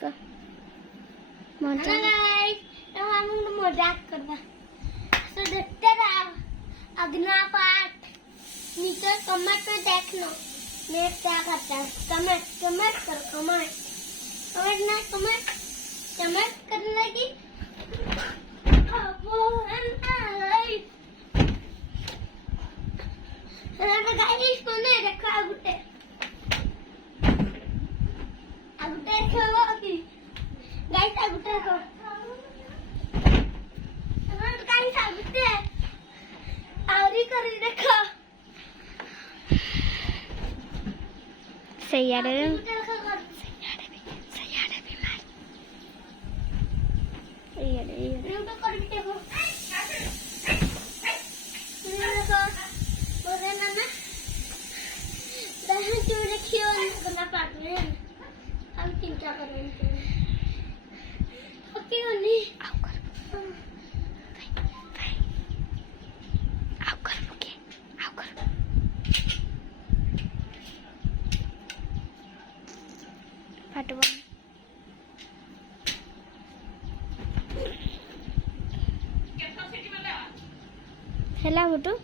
का मजा गाइस तो हम मजाक करबा तो देखते रहो अगला पार्ट नीचे कमेंट में देख लो मैं क्या करता है कमेंट कर कमेंट करने लगी गाइस को नहीं रखा गुटे खेलो अभी गाइस गुटे को गाइस गुटे आरी करी देखो सैयारे हम चिंता कर रहे हैं ओके होनी आओ कर फटवा हेला फोटो